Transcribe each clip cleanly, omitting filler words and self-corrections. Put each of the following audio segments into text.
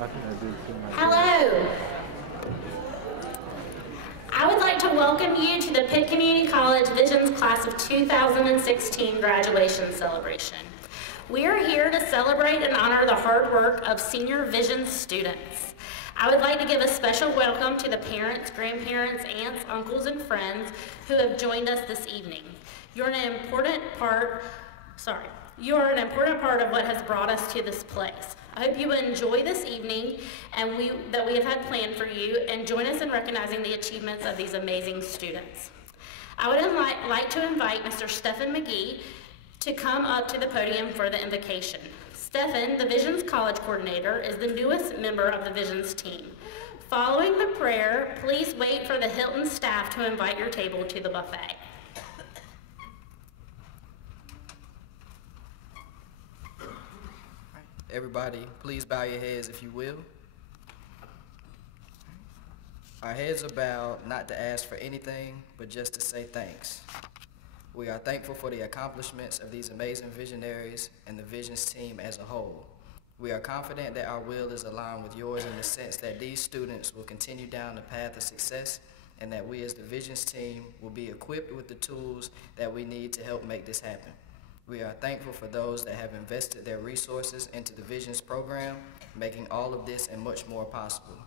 Hello. I would like to welcome you to the Pitt Community College Visions Class of 2016 graduation celebration. We are here to celebrate and honor the hard work of senior Visions students. I would like to give a special welcome to the parents, grandparents, aunts, uncles, and friends who have joined us this evening. You're an important part of what has brought us to this place. I hope you enjoy this evening that we have had planned for you, and join us in recognizing the achievements of these amazing students. I would like to invite Mr. Stephen McGee to come up to the podium for the invocation. Stephen, the Visions College Coordinator, is the newest member of the Visions team. Following the prayer, please wait for the Hilton staff to invite your table to the buffet. Everybody, please bow your heads if you will. Our heads are bowed not to ask for anything, but just to say thanks. We are thankful for the accomplishments of these amazing visionaries and the Visions team as a whole. We are confident that our will is aligned with yours in the sense that these students will continue down the path of success, and that we as the Visions team will be equipped with the tools that we need to help make this happen. We are thankful for those that have invested their resources into the Visions program, making all of this and much more possible.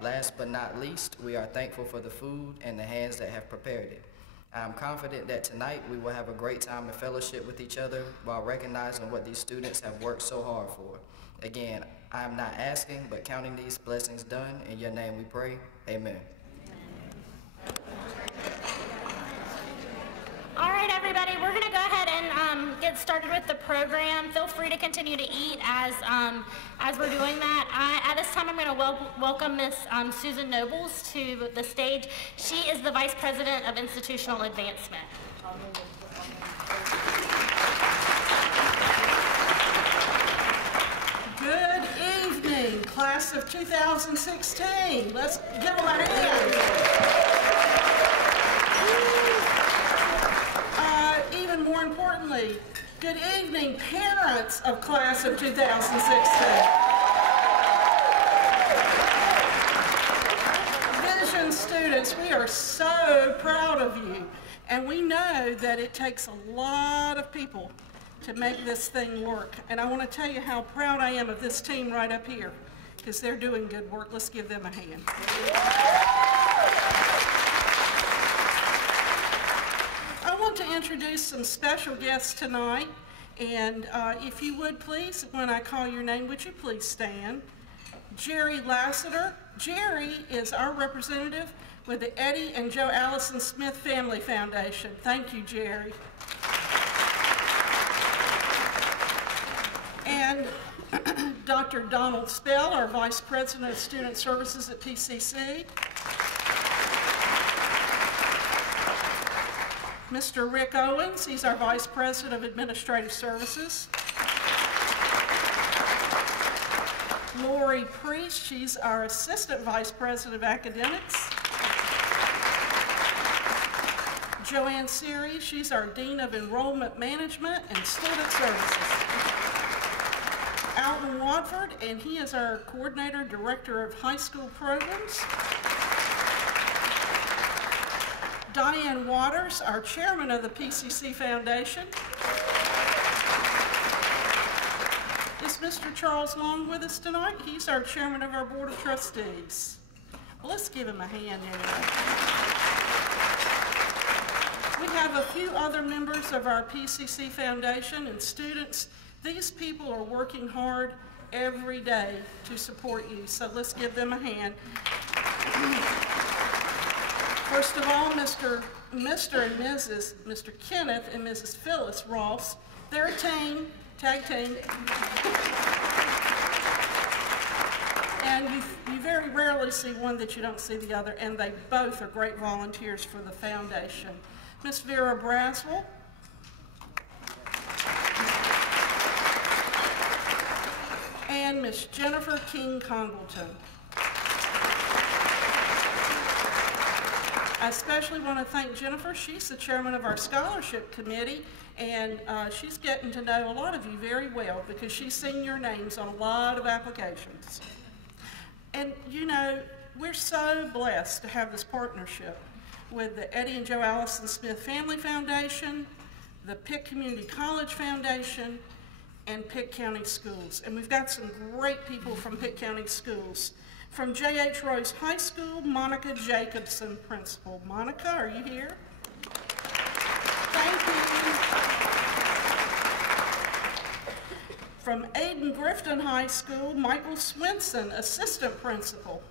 Last but not least, we are thankful for the food and the hands that have prepared it. I am confident that tonight we will have a great time in fellowship with each other while recognizing what these students have worked so hard for. Again, I am not asking, but counting these blessings done. In your name we pray, amen. All right, everybody, we're going to go ahead and get started with the program. Feel free to continue to eat as we're doing that. At this time, I'm going to welcome Miss Susan Nobles to the stage. She is the Vice President of Institutional Advancement. Good evening, class of 2016. Let's give them a hand. Even more importantly, good evening, parents of class of 2016. Vision students, we are so proud of you, and we know that it takes a lot of people to make this thing work. And I want to tell you how proud I am of this team right up here, because they're doing good work. Let's give them a hand. I want to introduce some special guests tonight, and if you would please, when I call your name, would you please stand? Jerry Lassiter. Jerry is our representative with the Eddie and Joe Allison Smith Family Foundation. Thank you, Jerry. And Dr. Donald Spell, our Vice President of Student Services at PCC. Mr. Rick Owens, he's our Vice President of Administrative Services. Lori Priest, she's our Assistant Vice President of Academics. Joanne Seary, she's our Dean of Enrollment Management and Student Services. Alton Watford, and he is our Coordinator, Director of High School Programs. Diane Waters, our Chairman of the PCC Foundation. Is Mr. Charles Long with us tonight? He's our Chairman of our Board of Trustees. Well, let's give him a hand anyway. We have a few other members of our PCC Foundation and students. These people are working hard every day to support you, so let's give them a hand. First of all, Mr. and Mr. Kenneth and Mrs. Phyllis Ross, they're a team, tag team. And you very rarely see one that you don't see the other, and they both are great volunteers for the foundation. Miss Vera Braswell. And Miss Jennifer King Congleton. I especially want to thank Jennifer. She's the chairman of our scholarship committee, and she's getting to know a lot of you very well because she's seen your names on a lot of applications. And you know, we're so blessed to have this partnership with the Eddie and Joe Allison Smith Family Foundation, the Pitt Community College Foundation, and Pitt County Schools. And we've got some great people from Pitt County Schools. From J.H. Rose High School, Monica Jacobson, principal. Monica, are you here? Thank you. From Aiden Grifton High School, Michael Swinson, assistant principal.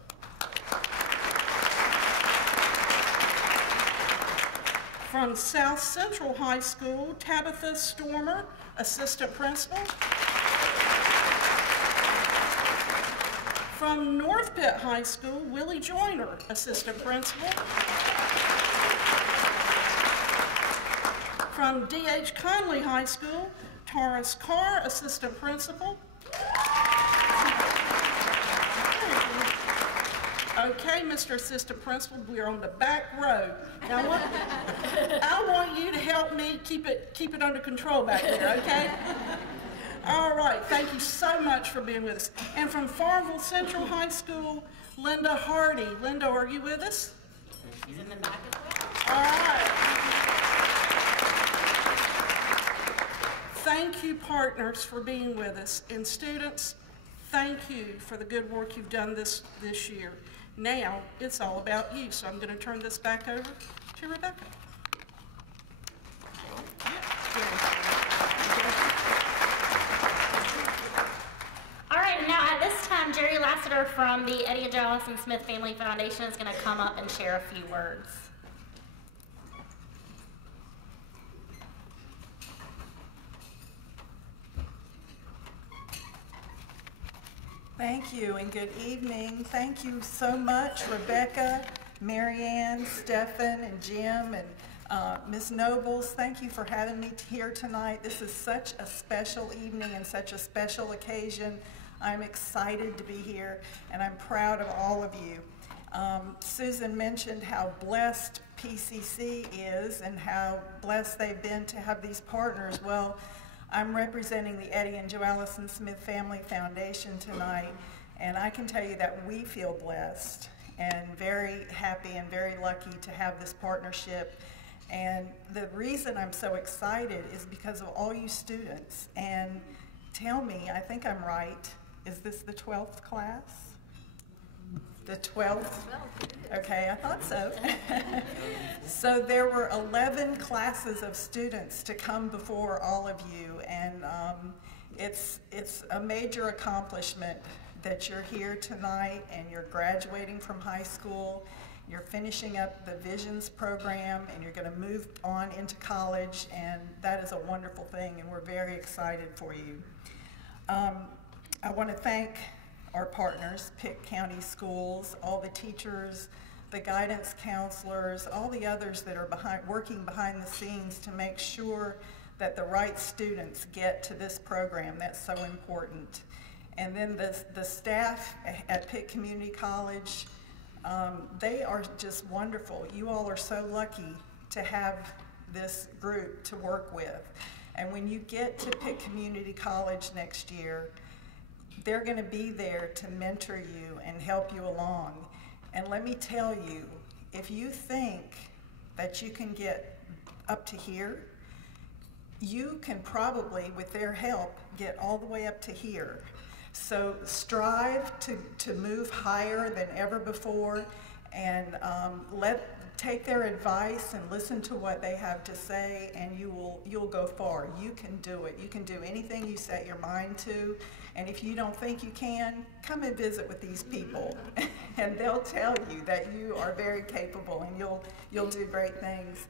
From South Central High School, Tabitha Stormer, assistant principal. From North Pitt High School, Willie Joyner, assistant principal. From D.H. Conley High School, Taurus Carr, assistant principal. Okay, Mr. Assistant Principal, we're on the back row. Now, I want you to help me keep it under control back there, okay? All right, thank you so much for being with us. And from Farmville Central High School, Linda Hardy. Linda, are you with us? She's in the back as well. All right. Thank you, partners, for being with us. And students, thank you for the good work you've done this year. Now, it's all about you, so I'm going to turn this back over to Rebecca. All right, and now at this time, Jerry Lassiter from the Eddie and Joe Allison Smith Family Foundation is going to come up and share a few words. Thank you and good evening. Thank you so much, Rebecca, Marianne, Stephan, and Jim, and Ms. Nobles. Thank you for having me here tonight. This is such a special evening and such a special occasion. I'm excited to be here, and I'm proud of all of you. Susan mentioned how blessed PCC is and how blessed they've been to have these partners. Well, I'm representing the Eddie and Joe Allison Smith Family Foundation tonight, and I can tell you that we feel blessed and very happy and very lucky to have this partnership. And the reason I'm so excited is because of all you students. And tell me, I think I'm right, is this the 12th class? The 12th? Okay, I thought so. So there were 11 classes of students to come before all of you, and it's a major accomplishment that you're here tonight and you're graduating from high school, you're finishing up the Visions program, and you're going to move on into college, and that is a wonderful thing, and we're very excited for you. I want to thank our partners, Pitt County Schools, all the teachers, the guidance counselors, all the others that are working behind the scenes to make sure that the right students get to this program. That's so important. And then the staff at Pitt Community College, they are just wonderful. You all are so lucky to have this group to work with. And when you get to Pitt Community College next year, they're going to be there to mentor you and help you along. And let me tell you, if you think that you can get up to here, you can probably, with their help, get all the way up to here. So strive to move higher than ever before, and take their advice and listen to what they have to say, and you'll go far. You can do it. You can do anything you set your mind to. And if you don't think you can, come and visit with these people, and they'll tell you that you are very capable and you'll do great things.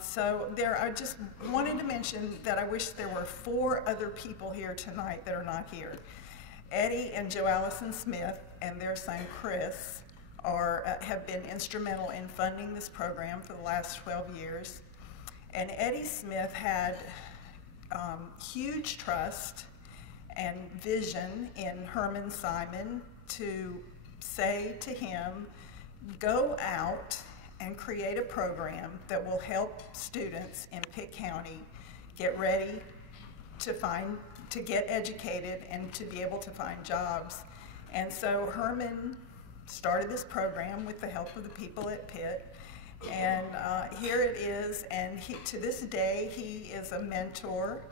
So I just wanted to mention that I wish there were 4 other people here tonight that are not here. Eddie and Joe Allison Smith and their son Chris have been instrumental in funding this program for the last 12 years. And Eddie Smith had huge trust and vision in Herman Simon to say to him, go out and create a program that will help students in Pitt County get ready to get educated and to be able to find jobs. And so Herman started this program with the help of the people at Pitt. And here it is, and to this day, he is a mentor,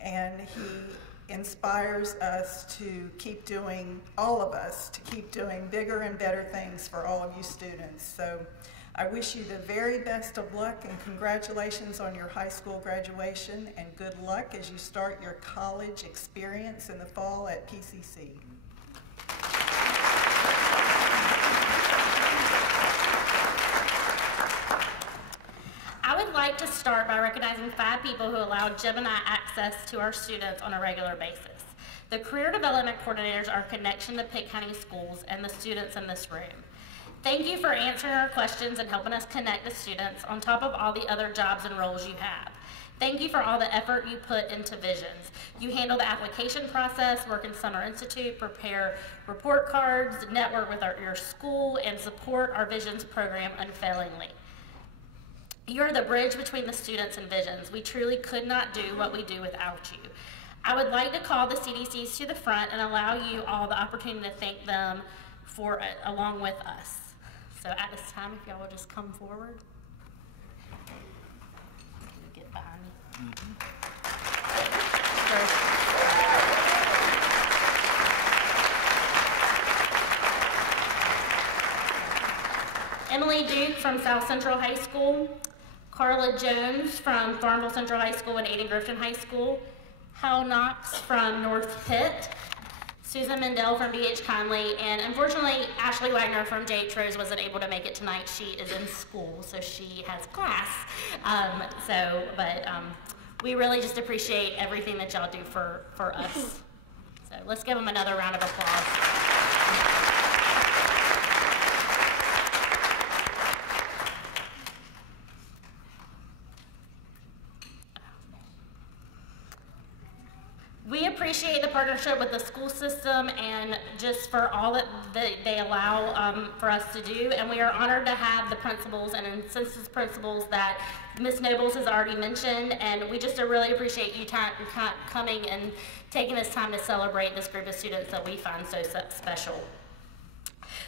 and he inspires us to keep doing, all of us, to keep doing bigger and better things for all of you students. So I wish you the very best of luck, and congratulations on your high school graduation, and good luck as you start your college experience in the fall at PCC. I would like to start by recognizing 5 people who allow Jim and I access to our students on a regular basis. The career development coordinators are a connection to Pitt County Schools and the students in this room. Thank you for answering our questions and helping us connect the students on top of all the other jobs and roles you have. Thank you for all the effort you put into Visions. You handle the application process, work in Summer Institute, prepare report cards, network with your school, and support our Visions program unfailingly. You're the bridge between the students and Visions. We truly could not do what we do without you. I would like to call the CDCs to the front and allow you all the opportunity to thank them for along with us. So at this time, if y'all will just come forward. Get behind me. Emily Duke from South Central High School, Carla Jones from Farmville Central High School and Aiden Griffin High School, Hal Knox from North Pitt, Susan Mendel from B.H. Conley, and unfortunately, Ashley Wagner from J.H. Rose wasn't able to make it tonight. She is in school, so she has class. We really just appreciate everything that y'all do for us. So let's give them another round of applause. We appreciate the partnership with the school system and just for all that they allow for us to do. And we are honored to have the principals and census principals that Ms. Nobles has already mentioned. And we just really appreciate you coming and taking this time to celebrate this group of students that we find so special.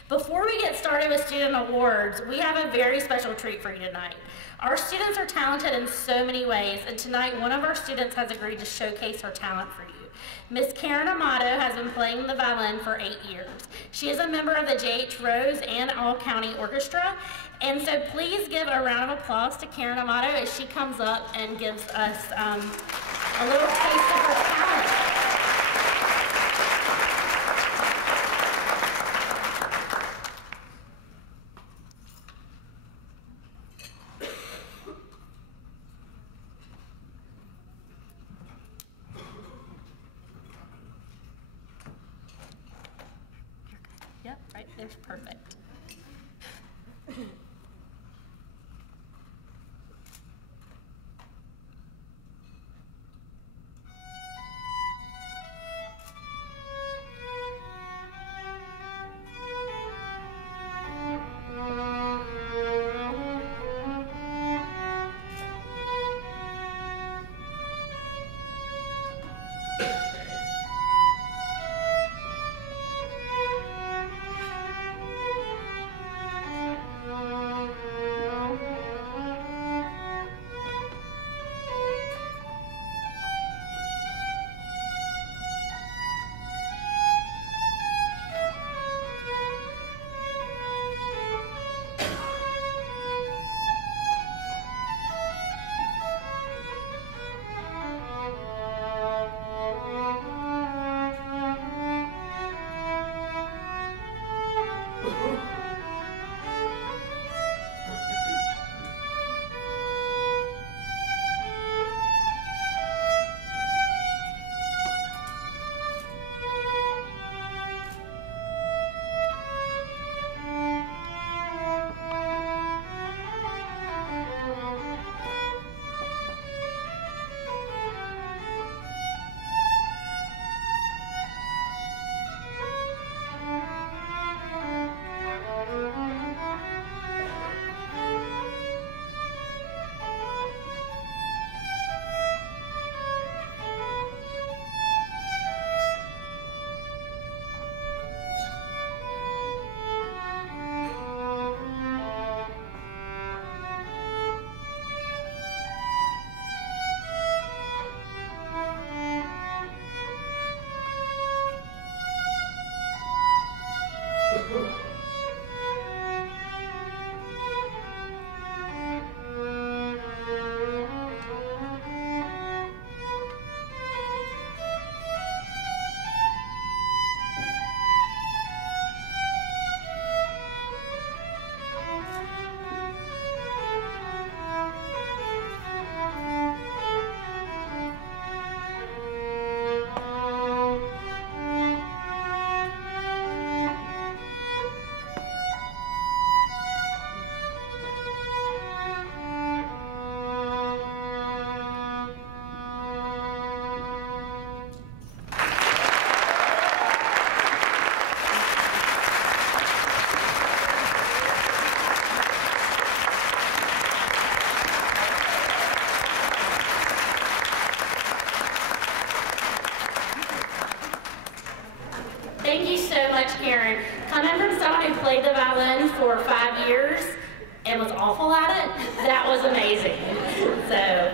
Before we get started with student awards, we have a very special treat for you tonight. Our students are talented in so many ways, and tonight one of our students has agreed to showcase her talent for you. Miss Karen Amato has been playing the violin for 8 years. She is a member of the J.H. Rose and All-County Orchestra, and so please give a round of applause to Karen Amato as she comes up and gives us a little taste of her talent. Yep, right there's perfect. Thank you so much, Karen. Coming from someone who played the violin for 5 years and was awful at it, that was amazing. So,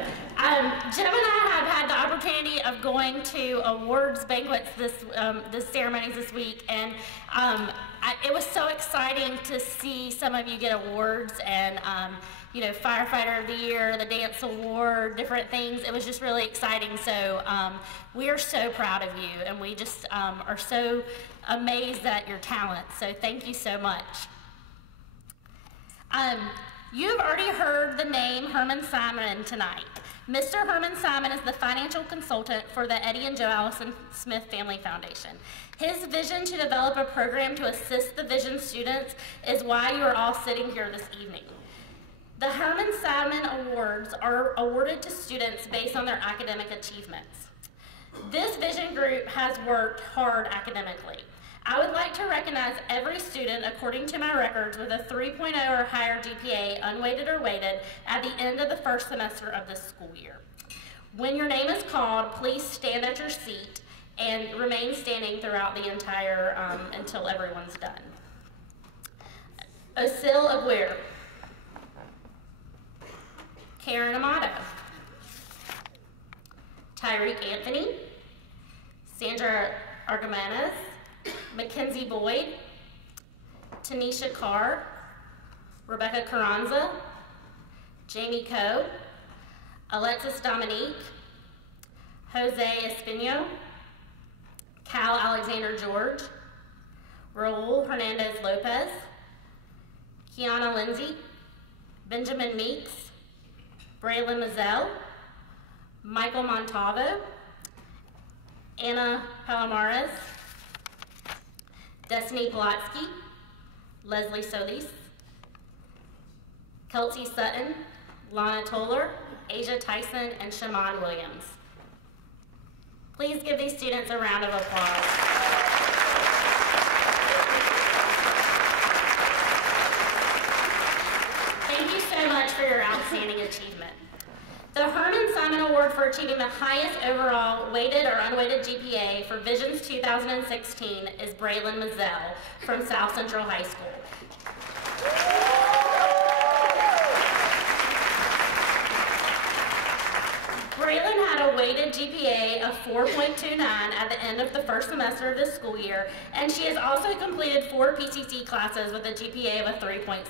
Jim and I have had the opportunity of going to awards banquets this ceremonies this week, and it was so exciting to see some of you get awards and you know, Firefighter of the Year, the Dance Award, different things. It was just really exciting. So we are so proud of you, and we just are so amazed at your talent. So thank you so much. You've already heard the name Herman Simon tonight. Mr. Herman Simon is the financial consultant for the Eddie and Joe Allison Smith Family Foundation. His vision to develop a program to assist the Vision students is why you are all sitting here this evening. The Herman Simon Awards are awarded to students based on their academic achievements. This Vision group has worked hard academically. I would like to recognize every student according to my records with a 3.0 or higher GPA, unweighted or weighted, at the end of the first semester of this school year. When your name is called, please stand at your seat and remain standing throughout the entire, until everyone's done. Osil Aguirre. Karen Amato, Tyreek Anthony, Sandra Argamanez, Mackenzie Boyd, Tanisha Carr, Rebecca Carranza, Jamie Coe, Alexis Dominique, Jose Espino, Cal Alexander George, Raul Hernandez Lopez, Kiana Lindsay, Benjamin Meeks, Braylon Mazzell, Michael Montalvo, Anna Palomares, Destiny Polatsky, Leslie Solis, Kelsey Sutton, Lana Toller, Asia Tyson, and Shaman Williams. Please give these students a round of applause. Thank you so much for your outstanding achievement. The Herman Simon Award for achieving the highest overall weighted or unweighted GPA for Visions 2016 is Braylon Mazzell from South Central High School. Braylon had a weighted GPA of 4.29 at the end of the first semester of this school year, and she has also completed 4 PCC classes with a GPA of a 3.75.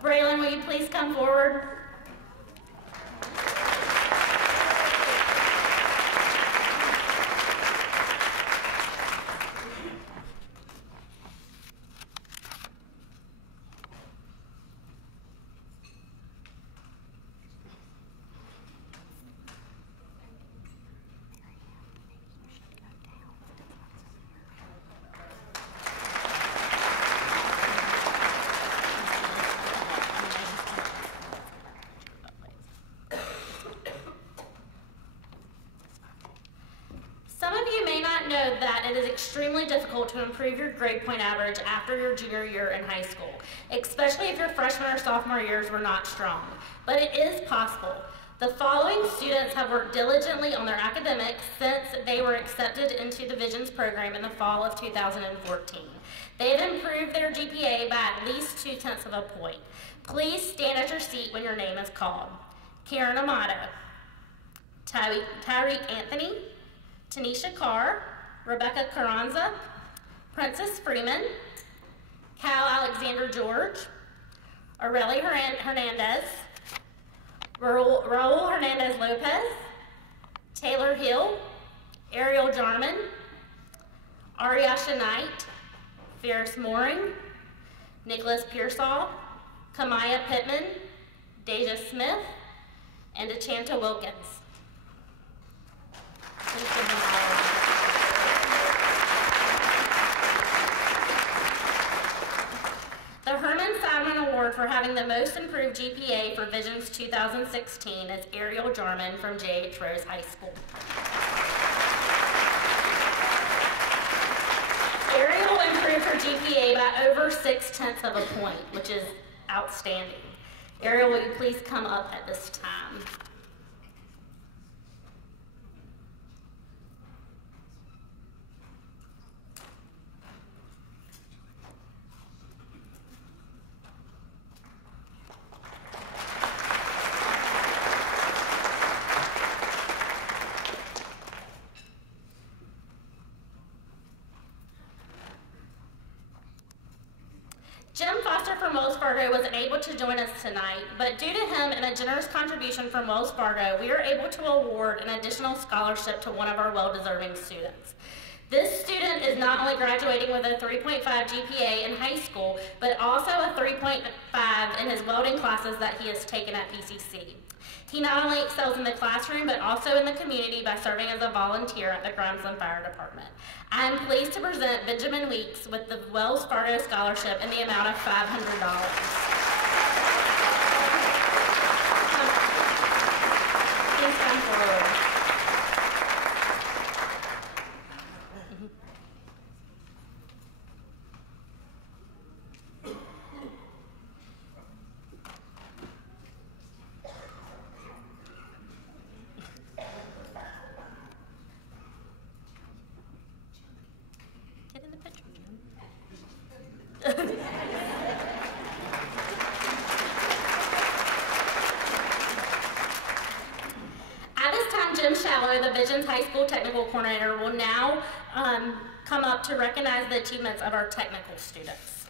Braylon, will you please come forward? That it is extremely difficult to improve your grade point average after your junior year in high school, especially if your freshman or sophomore years were not strong. But it is possible. The following students have worked diligently on their academics since they were accepted into the Visions program in the fall of 2014. They have improved their GPA by at least 0.2 of a point. Please stand at your seat when your name is called. Karen Amato, Tyreek Anthony, Tanisha Carr, Rebecca Carranza, Princess Freeman, Cal Alexander George, Aurelie Hernandez, Raul Hernandez Lopez, Taylor Hill, Ariel Jarman, Ariasha Knight, Ferris Mooring, Nicholas Pearsall, Kamaya Pittman, Deja Smith, and Achanta Wilkins. Please give them all a round. The Herman Simon Award for having the most improved GPA for Visions 2016 is Ariel Jarman from J.H. Rose High School. Ariel improved her GPA by over 0.6 of a point, which is outstanding. Ariel, will you please come up at this time? Jim Foster from Wells Fargo wasn't able to join us tonight, but due to him and a generous contribution from Wells Fargo, we are able to award an additional scholarship to one of our well-deserving students. This student is not only graduating with a 3.5 GPA in high school, but also a 3.5 in his welding classes that he has taken at PCC. He not only excels in the classroom, but also in the community by serving as a volunteer at the Grimesland Fire Department. I am pleased to present Benjamin Weeks with the Wells Fargo Scholarship in the amount of $500. Please come forward. Jim Shallow, the Visions High School Technical Coordinator, will now come up to recognize the achievements of our technical students.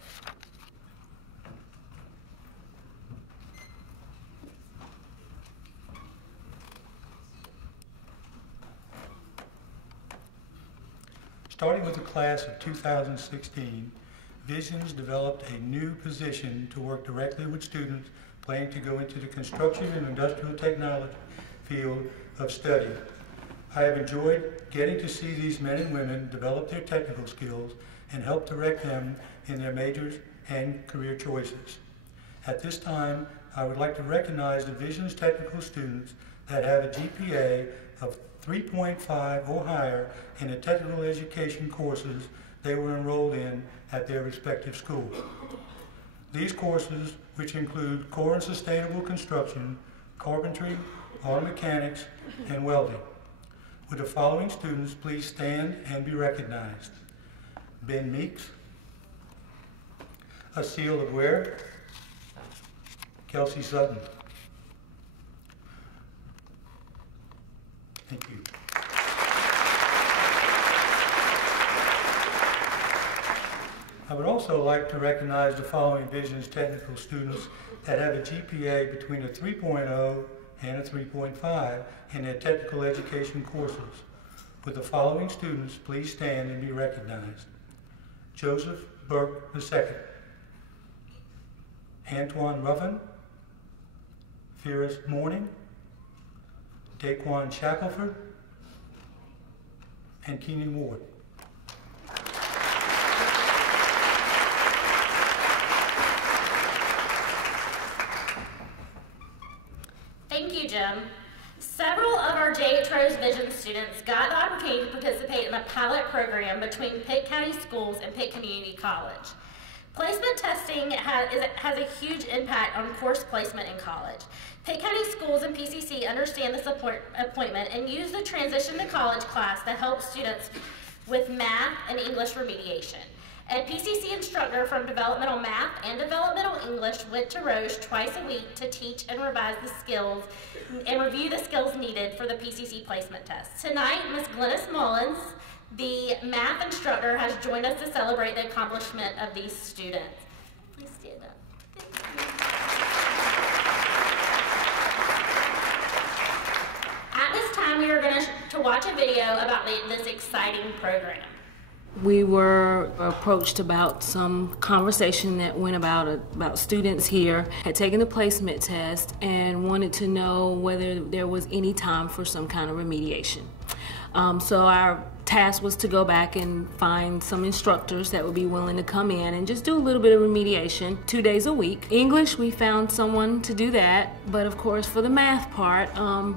Starting with the class of 2016, Visions developed a new position to work directly with students planning to go into the construction and industrial technology field of study. I have enjoyed getting to see these men and women develop their technical skills and help direct them in their majors and career choices. At this time, I would like to recognize the Visions technical students that have a GPA of 3.5 or higher in the technical education courses they were enrolled in at their respective schools. These courses, which include core and sustainable construction, carpentry, auto mechanics, and welding. Would the following students please stand and be recognized? Ben Meeks, Asil Aguirre, Kelsey Sutton. Thank you. I would also like to recognize the following Visions technical students that have a GPA between a 3.0 and a 3.5 in their technical education courses. Would the following students please stand and be recognized? Joseph Burke II, Antoine Ruffin, Ferris Morning, Daquan Shackelford, and Keenan Ward. Thank you, Jim. Several of our J.H. Rose Vision students got the opportunity to participate in a pilot program between Pitt County Schools and Pitt Community College. Placement testing has a huge impact on course placement in college. Pitt County Schools and PCC understand this appointment and use the transition to college class to help students with math and English remediation. A PCC instructor from Developmental Math and Developmental English went to Roche twice a week to teach and revise the skills and review the skills needed for the PCC placement test. Tonight, Ms. Glennis Mullins, The math instructor has joined us to celebrate the accomplishment of these students. Please stand up. At this time, we are going to watch a video about this exciting program. We were approached about some conversation that went about students here had taken the placement test and wanted to know whether there was any time for some kind of remediation. So our task was to go back and find some instructors that would be willing to come in and just do a little bit of remediation 2 days a week. English, we found someone to do that, but of course for the math part,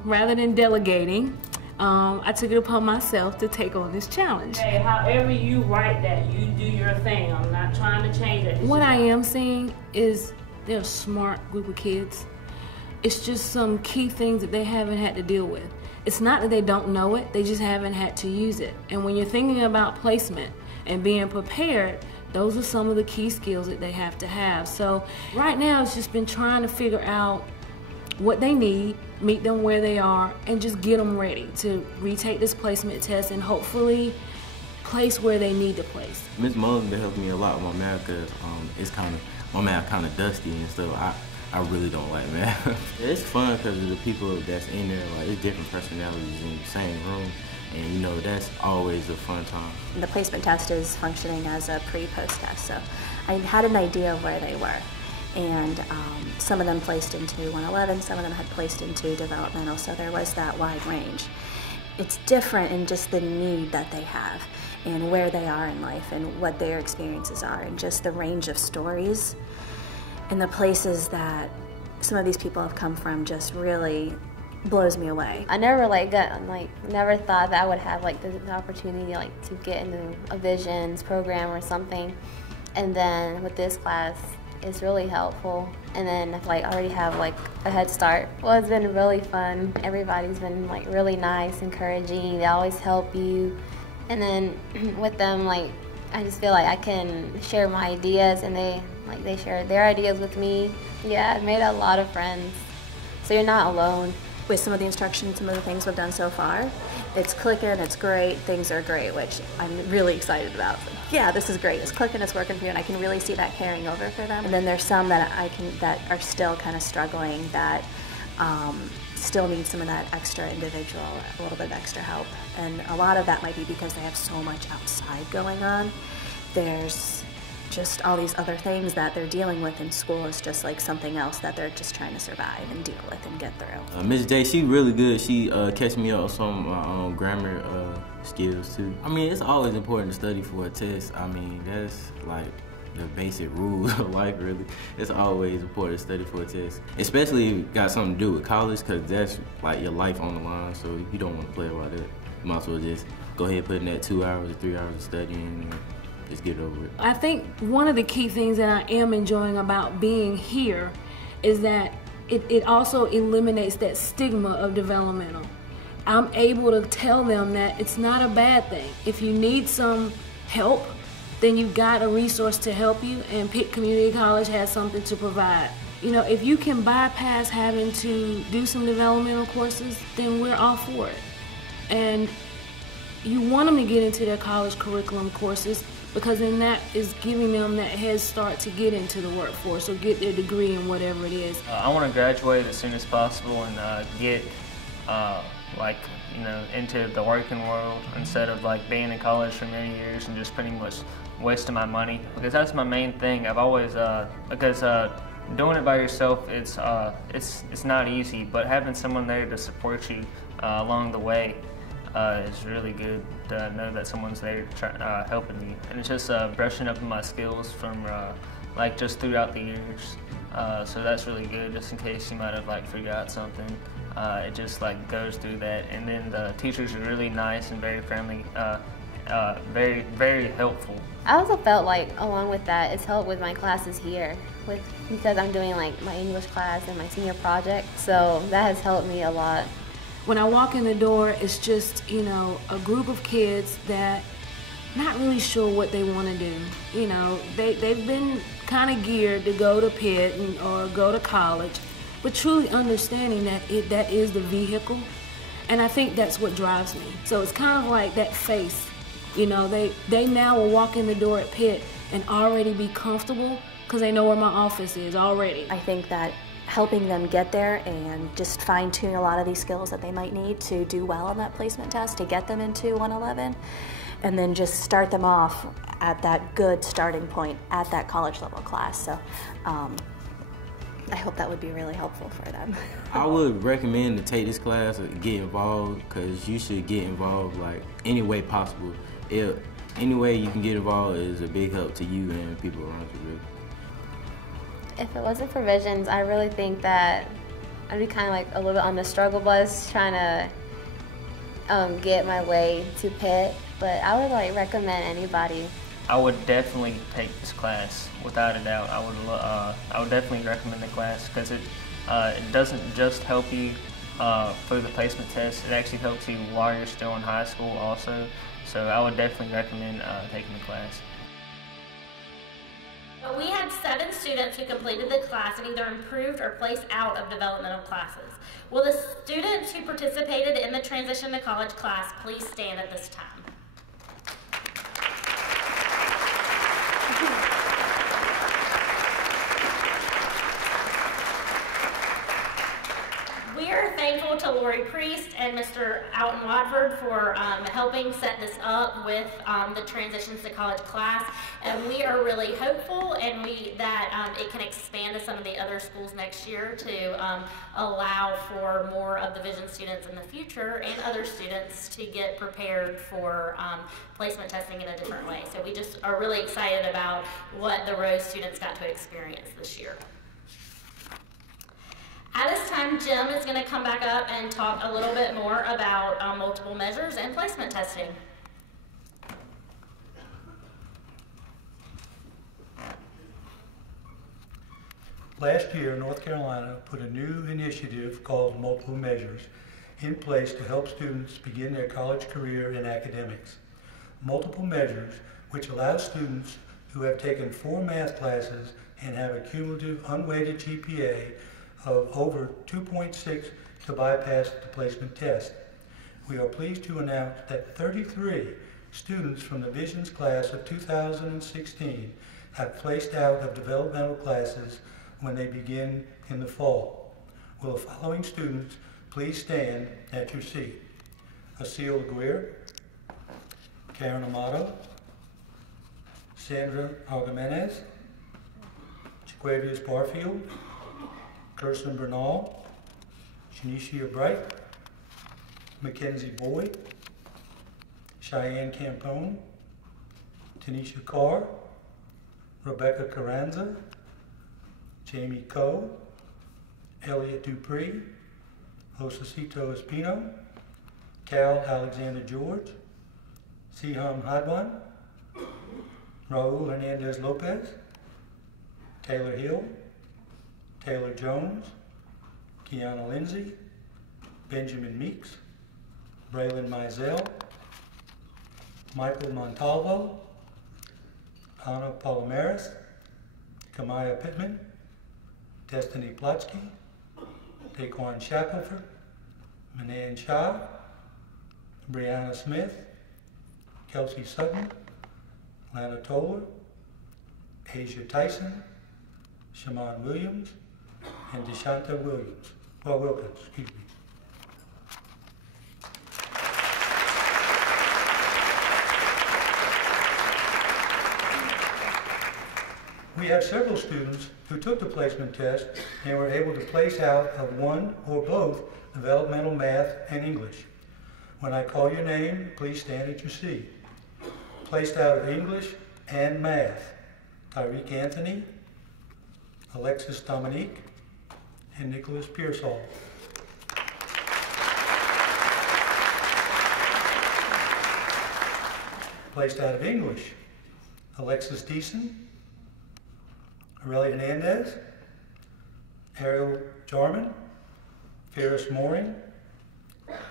rather than delegating, I took it upon myself to take on this challenge. Hey, however you write that, you do your thing. I'm not trying to change it. What I am seeing is they're a smart group of kids. It's just some key things that they haven't had to deal with. It's not that they don't know it, they just haven't had to use it. And when you're thinking about placement and being prepared, those are some of the key skills that they have to have. So right now it's just been trying to figure out what they need, meet them where they are, and just get them ready to retake this placement test and hopefully place where they need to place. Ms. Mullen helped me a lot with my math because my math kind of dusty and stuff. I really don't like math. It's fun because of the people that's in there. Like, it's different personalities in the same room, and you know that's always a fun time. The placement test is functioning as a pre-post test, so I had an idea of where they were. And some of them placed into 111, some of them had placed into developmental, so there was that wide range. It's different in just the need that they have and where they are in life and what their experiences are and just the range of stories and the places that some of these people have come from just really blows me away. I never never thought that I would have the opportunity to get into a Visions program or something, and then with this class it's really helpful, and then I already have a head start. Well, it's been really fun. Everybody's been really nice, encouraging. They always help you, and then with them I just feel like I can share my ideas, and they share their ideas with me. Yeah, I've made a lot of friends, so you're not alone. With some of the instructions, some of the things we've done so far, it's clicking, it's great, things are great, which I'm really excited about. Yeah, this is great, it's clicking, it's working for you, and I can really see that carrying over for them. And then there's some that that are still kind of struggling, that still need some of that extra individual, a little bit of extra help. And a lot of that might be because they have so much outside going on. There's just all these other things that they're dealing with in school is just something else that they're just trying to survive and deal with and get through. Ms. J, she really good. She catch me up on some of my grammar skills too. I mean, it's always important to study for a test. I mean, that's the basic rules of life, really. It's always important to study for a test, especially if it got something to do with college, because that's your life on the line, so you don't want to play about that. You might as well just go ahead and put in that 2 hours or 3 hours of studying and just get over it. I think one of the key things that I am enjoying about being here is that it also eliminates that stigma of developmental. I'm able to tell them that it's not a bad thing. If you need some help, then you've got a resource to help you, and Pitt Community College has something to provide. You know, if you can bypass having to do some developmental courses, then we're all for it. And you want them to get into their college curriculum courses, because then that is giving them that head start to get into the workforce or get their degree in whatever it is. I want to graduate as soon as possible and get into the working world instead of being in college for many years and just pretty much wasting my money, because that's my main thing. I've always doing it by yourself, it's not easy, but having someone there to support you along the way is really good to know that someone's there helping you. And it's just brushing up on my skills from just throughout the years. So that's really good, just in case you might have forgot something. It just goes through that. And then the teachers are really nice and very friendly, very, very helpful. I also felt along with that, it's helped with my classes here, because I'm doing my English class and my senior project, so that has helped me a lot. When I walk in the door, it's just, a group of kids that not really sure what they want to do. They've been kind of geared to go to Pitt or go to college, but truly understanding that that is the vehicle, and I think that's what drives me. So it's kind of like that face You know, they now will walk in the door at Pitt and already be comfortable because they know where my office is already. I think that helping them get there and just fine-tune a lot of these skills that they might need to do well on that placement test to get them into 111, and then just start them off at that good starting point at that college level class. So I hope that would be really helpful for them. I would recommend to take this class or get involved, because you should get involved like any way possible. Any way you can get involved is a big help to you and people around you, really. If it wasn't for Visions, I really think that I'd be kind of like a little bit on the struggle bus trying to get my way to Pitt, but I would like recommend anybody. I would definitely take this class, without a doubt. I would definitely recommend the class, because it doesn't just help you for the placement test, it actually helps you while you're still in high school also. So I would definitely recommend taking the class. But we had 7 students who completed the class and either improved or placed out of developmental classes. Will the students who participated in the Transition to College class please stand at this time? We are thankful to Lori Priest and Mr. Alton Watford for helping set this up with the Transitions to College class, and we are really hopeful and that it can expand to some of the other schools next year to allow for more of the Vision students in the future and other students to get prepared for placement testing in a different way. So we just are really excited about what the Rose students got to experience this year. At this time, Jim is going to come back up and talk a little bit more about multiple measures and placement testing. Last year, North Carolina put a new initiative called Multiple Measures in place to help students begin their college career in academics. Multiple Measures, which allows students who have taken 4 math classes and have a cumulative unweighted GPA of over 2.6 to bypass the placement test. We are pleased to announce that 33 students from the Visions class of 2016 have placed out of developmental classes when they begin in the fall. Will the following students please stand at your seat? Asil Aguirre, Karen Amato, Sandra Algamenes, Jaquavius Barfield, Kirsten Bernal, Shanicia Bright, Mackenzie Boyd, Cheyenne Campone, Tanisha Carr, Rebecca Carranza, Jamie Coe, Elliot Dupree, Josecito Espino, Cal Alexander George, Siham Hadwan, Raul Hernandez Lopez, Taylor Hill, Taylor Jones, Kiana Lindsay, Benjamin Meeks, Braylon Mizell, Michael Montalvo, Anna Palomares, Kamaya Pittman, Destiny Plotsky, Daquan Shackelford, Manan Shah, Brianna Smith, Kelsey Sutton, Lana Toller, Asia Tyson, Shaman Williams, and Deshanta Wilkins, excuse me. We have several students who took the placement test and were able to place out of one or both developmental math and English. When I call your name, please stand at your seat. Placed out of English and math, Tyreek Anthony, Alexis Dominique, and Nicholas Pearsall. Placed out of English, Alexis Deason, Aurelia Hernandez, Ariel Jarman, Ferris Mooring,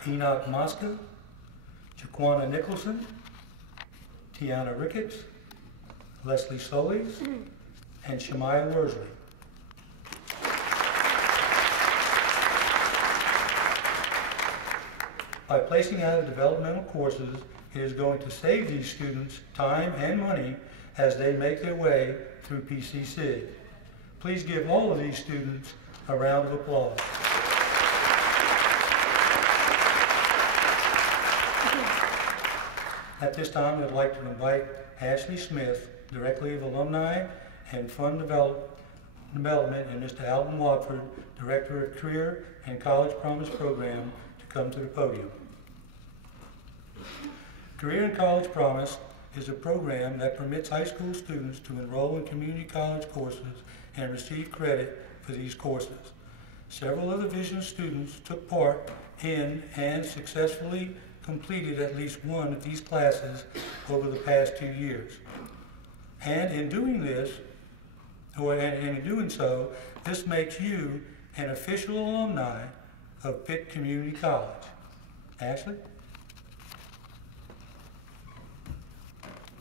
Enoch Mosca, Jaquana Nicholson, Tiana Ricketts, Leslie Solis, and Shemaiah Worsley. By placing out of developmental courses It is going to save these students time and money as they make their way through PCC. Please give all of these students a round of applause. At this time, I'd like to invite Ashley Smith, Director of Alumni and Fund Development, and Mr. Alton Watford, Director of Career and College Promise Program, to come to the podium. Career and College Promise is a program that permits high school students to enroll in community college courses and receive credit for these courses. Several of the Vision students took part in and successfully completed at least one of these classes over the past 2 years. And in doing this, and in doing so, this makes you an official alumni of Pitt Community College. Ashley?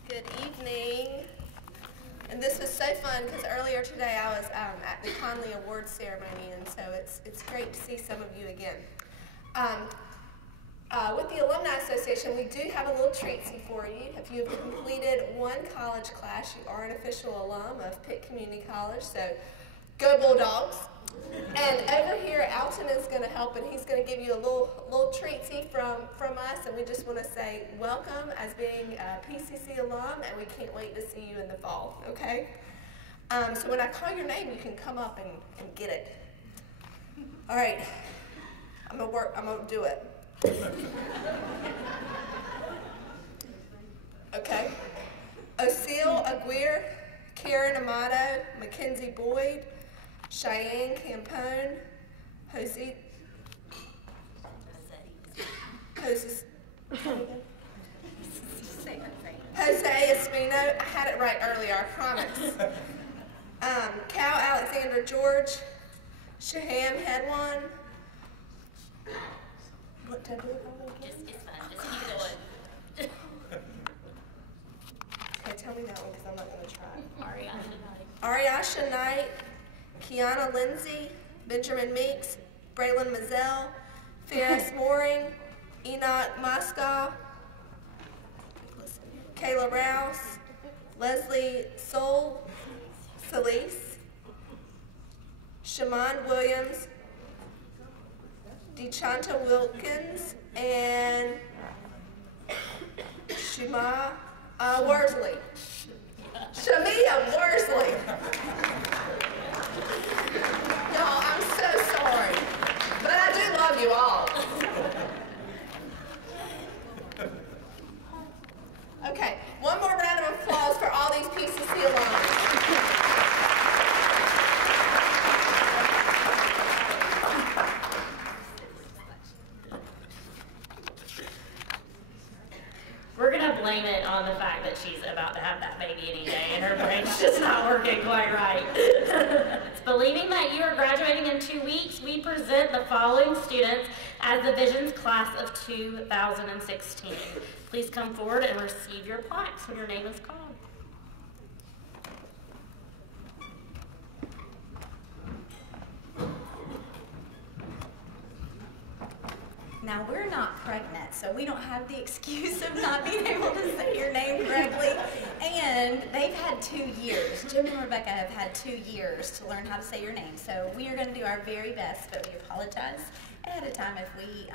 Good evening. And this was so fun because earlier today I was at the Conley Awards ceremony, and so it's great to see some of you again. With the Alumni Association, we do have a little treatsy for you. If you have completed one college class, you are an official alum of Pitt Community College, so go Bulldogs. And over here, Alton is going to help, and he's going to give you a little treatsy from us, and we just want to say welcome as being a PCC alum, and we can't wait to see you in the fall, okay? So when I call your name, you can come up and get it. All right, I'm going to do it. Okay. Osceola Aguirre, Karen Amato, Mackenzie Boyd, Cheyenne Campone, Jose Espino. I had it right earlier, I promise. Cal Alexander George, Shaham Hedwan. What did I do? It's fine. Just keep going. Okay, tell me that one because I'm not going to try. Ariasha Ariasha Knight, Kiana Lindsay, Benjamin Meeks, Braylon Mazzell, Ferris Mooring, Enoch Moscow, Kayla Rouse, Leslie Solis, Shaman Williams, DeChanta Wilkins, and Shema Worsley. Shamia Worsley. Y'all, I'm so sorry, but I do love you all. Okay, one more round of applause for all these PCC alums. We're going to blame it on the fact that she's about to have that baby any day and her brain's just not working quite right. Believing that you are graduating in 2 weeks, we present the following students as the Visions class of 2016. Please come forward and receive your plaques when your name is called. Now, we're not pregnant, so we don't have the excuse of not being able to say your name correctly. And they've had 2 years. Jim and Rebecca have had 2 years to learn how to say your name. So we are going to do our very best, but we apologize ahead of time if we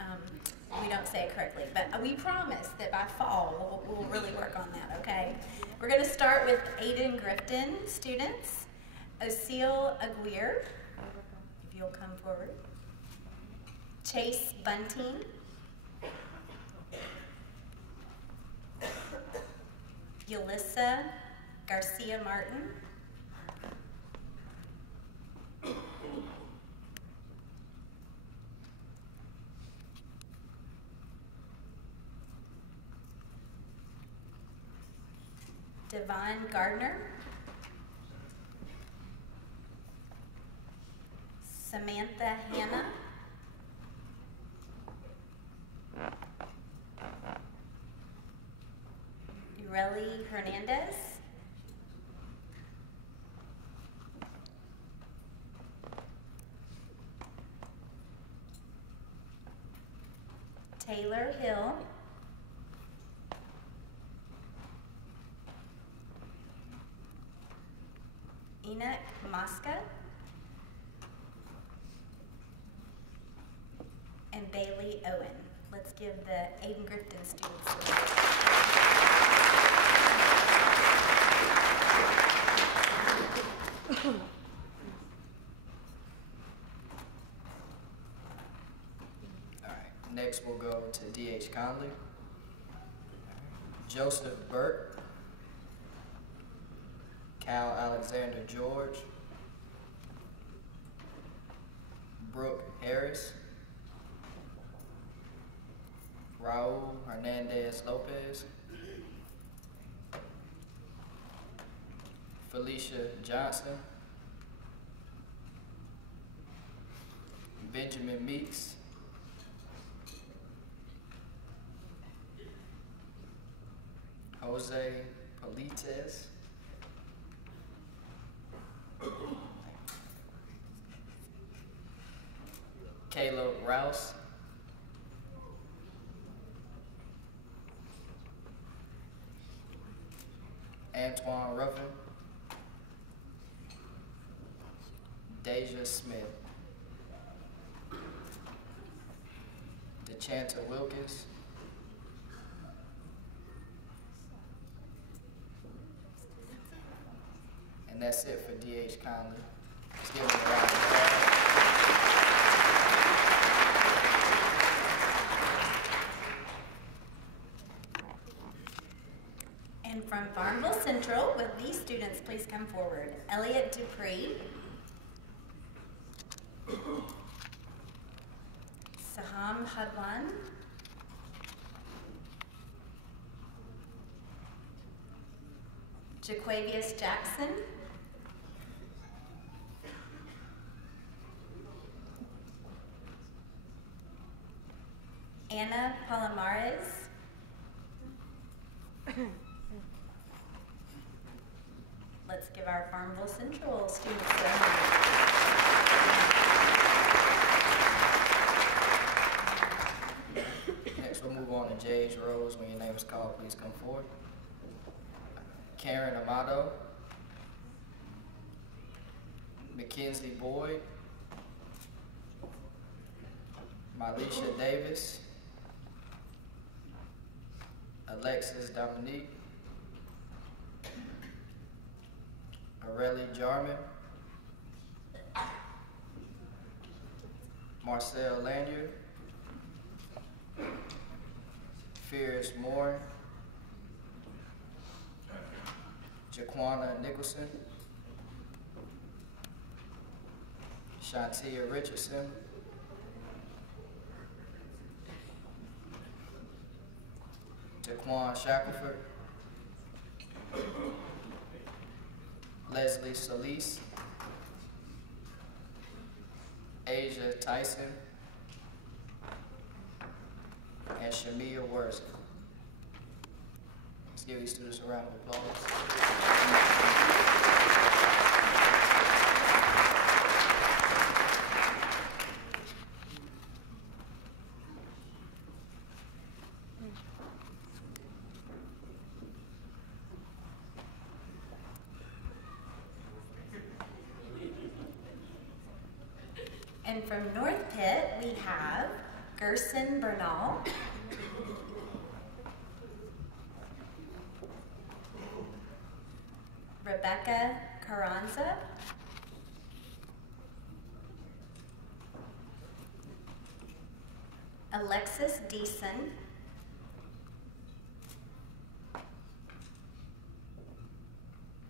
don't say it correctly. But we promise that by fall, we'll really work on that, okay? We're going to start with Aiden Grifton students. Osceola Aguirre, if you'll come forward. Chase Bunting, Yulissa Garcia Martin, Devon Gardner, Samantha Hanna, Ureli Hernandez, Taylor Hill, Enoch Mosca, and Bailey Owen. Let's give the Aiden Grifton students a round. All right, next we'll go to D.H. Conley, Joseph Burke, Cal Alexander George, Brooke Harris, Raul Hernandez Lopez, Felicia Johnson, Benjamin Meeks, Jose Polites, Caleb Rouse, Antoine Ruffin, Deja Smith, DeChanta Wilkins, and that's it for D.H. Conley. Let's give him a round of applause. And from Farmville Central, will these students please come forward? Elliot Dupree, Saham Hadwan, Jaquavius Jackson, Anna Palomares, let's give our Farmville Central students a round. Next, we'll move on to J.H. Rose. When your name is called, please come forward. Karen Amato, Mackenzie Boyd, Mylisha Davis, Alexis Dominique, Aurelie Jarman, Marcel Lanyard, Fierce Moore, Jaquana Nicholson, Shantia Richardson, Jaquan Shackelford, Leslie Solis, Asia Tyson, and Shamia Worsley. Let's give these students a round of applause. And from North Pitt, we have Gerson Bernal, Rebecca Carranza, Alexis Deason,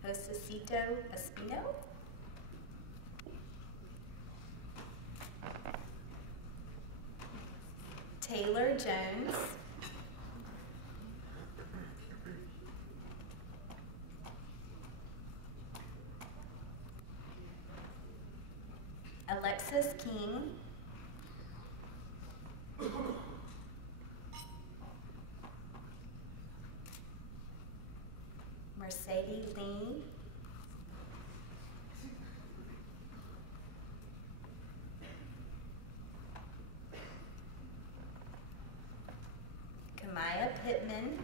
Josecito Espino, Taylor Jones, Alexis King, Mercedes Lee, Kamaya Pittman,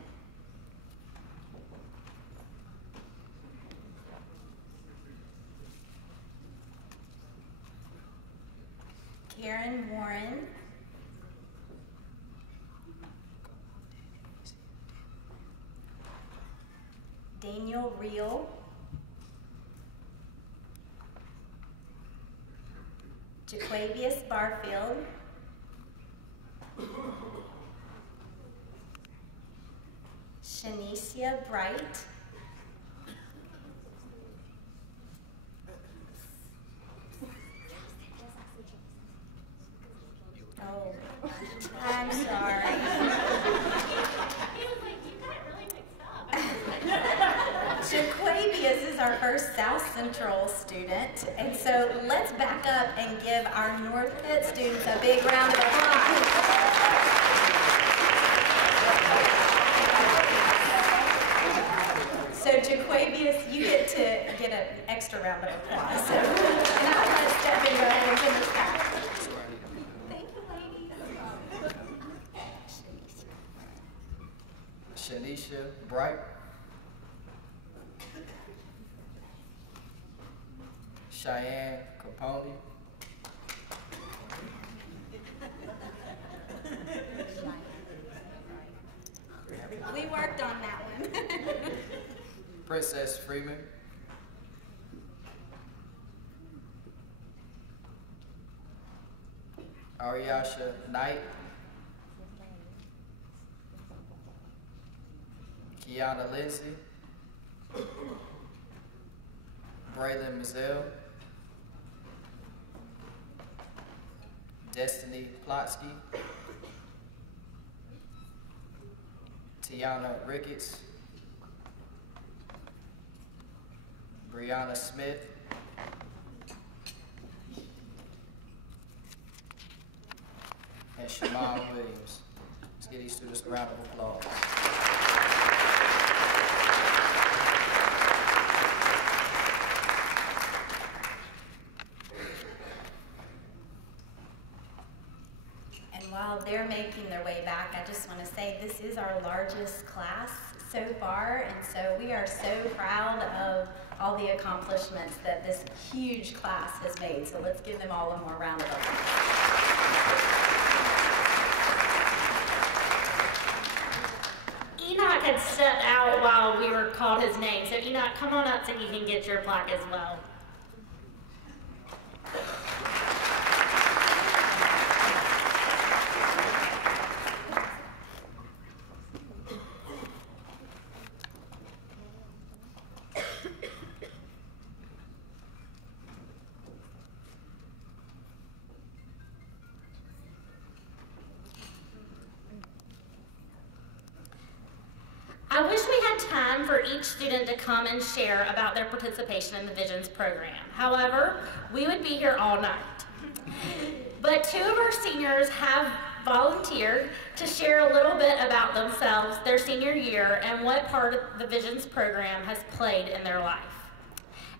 Karen Warren, Daniel Reel, Jaquavius Barfield, Shanicia Bright, oh, I'm sorry. Jaquavius is our first South Central student, and so let's back up and give our North Pitt students a big round of applause. So Jaquavius, you get to get an extra round of applause. So, and I'll let Stephen go ahead and finish that. Thank you, ladies. Shanisha Bright, Cheyenne Capone, We worked on that one. Princess Freeman, Ariasha Knight, Kiana Lindsay, Braylon Mazel, Destiny Plotsky, Tiana Ricketts, Brianna Smith, and Shamon Williams. Let's give these students a round of applause. And while they're making their way back, I just want to say this is our largest class so far, and so we are so proud of all the accomplishments that this huge class has made. So let's give them all one more round of applause. Enoch had stepped out while we were called his name, so Enoch, come on up so you can get your plaque as well. I wish we had time for each student to come and share about their participation in the Visions program. However, we would be here all night. But two of our seniors have volunteered to share a little bit about themselves, their senior year, and what part of the Visions program has played in their life.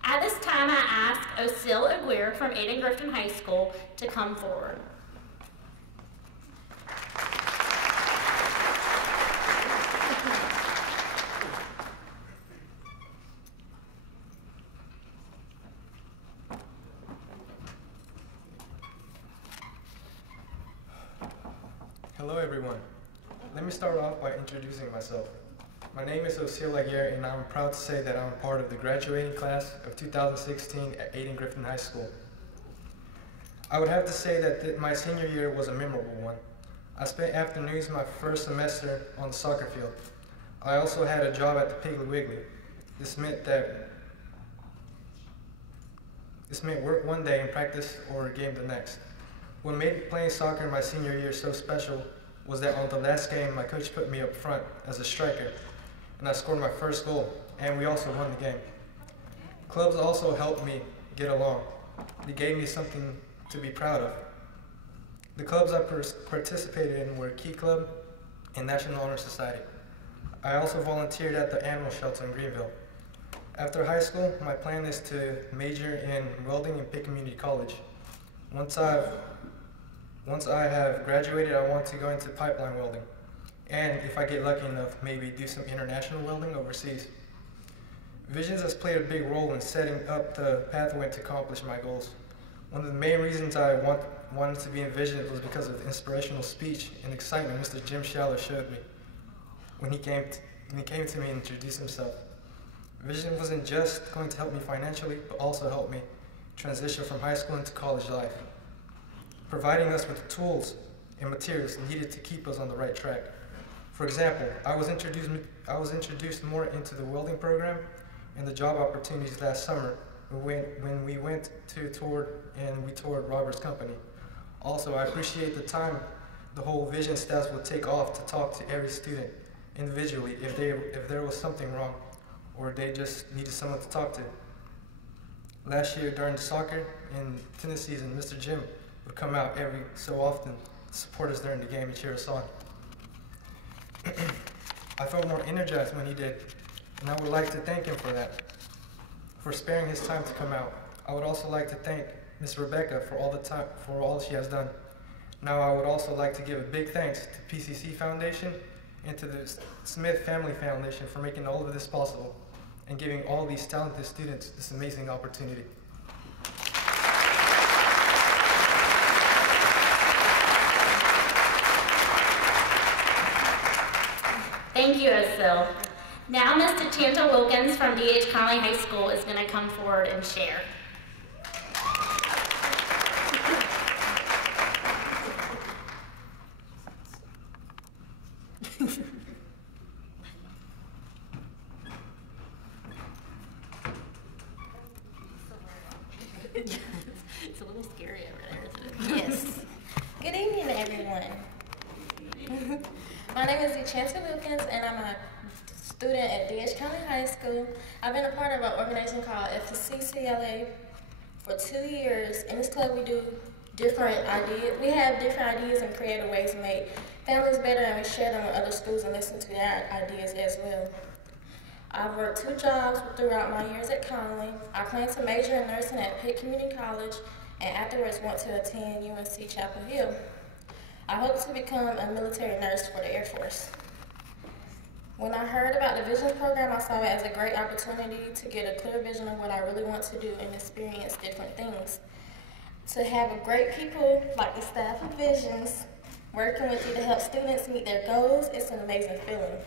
At this time, I ask Osil Aguirre from Aidan Grifton High School to come forward. Hello everyone. Let me start off by introducing myself. My name is Osil Aguirre, and I'm proud to say that I'm part of the graduating class of 2016 at Aidan Grifton High School. I would have to say that my senior year was a memorable one. I spent afternoons my first semester on the soccer field. I also had a job at the Piggly Wiggly. This meant work one day and practice or game the next. What made playing soccer my senior year so special was that on the last game, my coach put me up front as a striker, and I scored my first goal, and we also won the game. Clubs also helped me get along. They gave me something to be proud of. The clubs I participated in were Key Club and National Honor Society. I also volunteered at the animal shelter in Greenville. After high school, my plan is to major in welding in Pitt Community College. Once I have graduated, I want to go into pipeline welding. And if I get lucky enough, maybe do some international welding overseas. Visions has played a big role in setting up the pathway to accomplish my goals. One of the main reasons I wanted to be in Vision was because of the inspirational speech and excitement Mr. Jim Schaller showed me when he came to me and introduced himself. Vision wasn't just going to help me financially, but also help me transition from high school into college life, providing us with the tools and materials needed to keep us on the right track. For example, I was introduced more into the welding program and the job opportunities last summer when we went to tour and we toured Robert's company. Also, I appreciate the time the whole Vision staff would take off to talk to every student individually if there was something wrong or they just needed someone to talk to. Last year during the soccer and tennis season, Mr. Jim would come out every so often to support us during the game and cheer us on. I felt more energized when he did, and I would like to thank him for that, for sparing his time to come out. I would also like to thank Miss Rebecca for all she has done. Now I would also like to give a big thanks to PCC Foundation and to the Smith Family Foundation for making all of this possible and giving all these talented students this amazing opportunity. Thank you, Osil. Now Ms. Tachanta Wilkins from D.H. Conley High School is going to come forward and share. It's a little scary over there, isn't it? Yes. Good evening, everyone. My name is Tachanta Wilkins, and I'm a student at D.H. Conley High School. I've been a part of an organization called FCCLA for 2 years. In this club, we do different ideas. We have different ideas and creative ways to make families better, and we share them with other schools and listen to their ideas as well. I've worked 2 jobs throughout my years at Conley. I plan to major in nursing at Pitt Community College, and afterwards want to attend UNC Chapel Hill. I hope to become a military nurse for the Air Force. When I heard about the Vision program, I saw it as a great opportunity to get a clear vision of what I really want to do and experience different things. To have a great people like the staff of Visions working with you to help students meet their goals, it's an amazing feeling.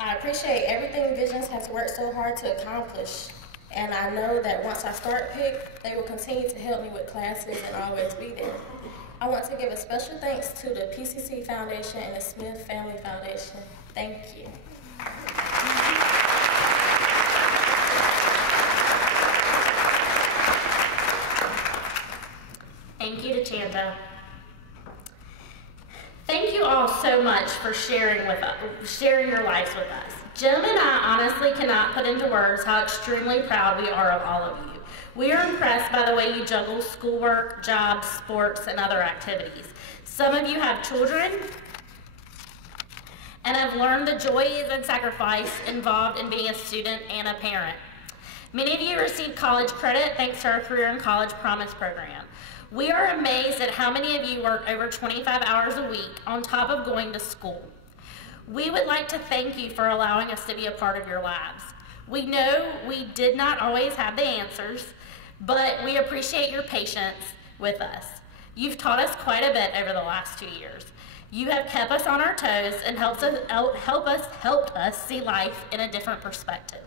I appreciate everything Visions has worked so hard to accomplish, and I know that once I start PIC, they will continue to help me with classes and always be there. I want to give a special thanks to the PCC Foundation and the Smith Family Foundation. Thank you. Thank you, Tachanta. Thank you all so much for sharing your lives with us. Jim and I honestly cannot put into words how extremely proud we are of all of you. We are impressed by the way you juggle schoolwork, jobs, sports, and other activities. Some of you have children and have learned the joys and sacrifice involved in being a student and a parent. Many of you receive college credit thanks to our Career in College Promise program. We are amazed at how many of you work over 25 hours a week on top of going to school. We would like to thank you for allowing us to be a part of your lives. We know we did not always have the answers, but we appreciate your patience with us. You've taught us quite a bit over the last 2 years. You have kept us on our toes and helped us see life in a different perspective.